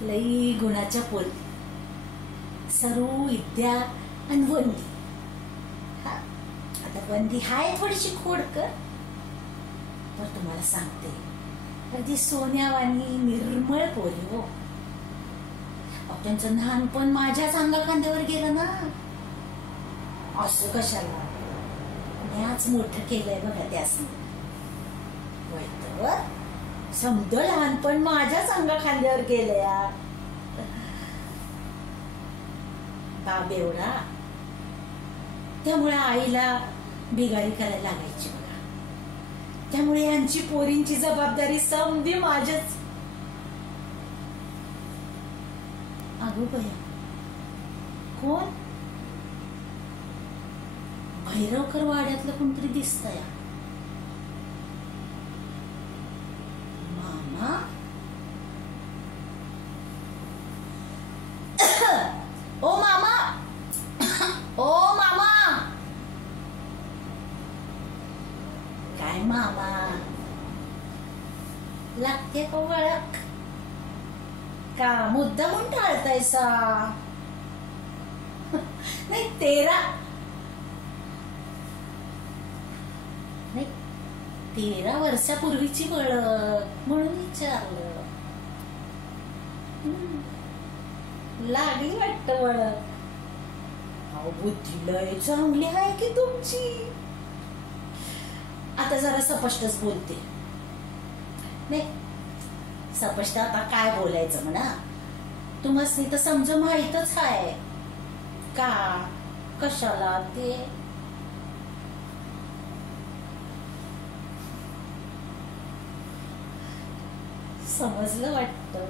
लई गुणाच्या पोरी, सरू, विद्या आणि वंदी. हा, आता वंदी हाय थोडीशी खोडकर, पण तुम्हाला सांगते अगदी सोन्यावानी निर्मळ पोरी हो. त्यांचं लहानपण माझ्याच अंगाखांद्यावर गेलं ना. असं कशाला, मीच मोठं केलंय बघा त्यासनी. समज लहानपण माझ्याच अंगाखांद्यावर गेलंय. बाप एवढा, त्यामुळे आईला बिगारी करायला लागायची बघा. त्यामुळे यांची पोरींची जबाबदारी समधी माझ्याच. अगो बया, कोण? भैरवकर वाड्यातलं कोणतरी दिसतंय. मामा, ओ मामा, ओ मामा. काय मामा, लागते का वळख? का मुद्दामून टाळतायसा? नाही, 13 वर्षापूर्वीची वळख म्हणून विचारलं. लागली वाटतं वळख. अहो, बुद्धी लय चांगली आहे की तुमची. आता जरा स्पष्टच बोलते. नाही, स्पष्ट आता काय बोलायचं म्हणा. तुम्हाला तर समज माहीतच आहे का कशाला ते. समजलं वाटतं.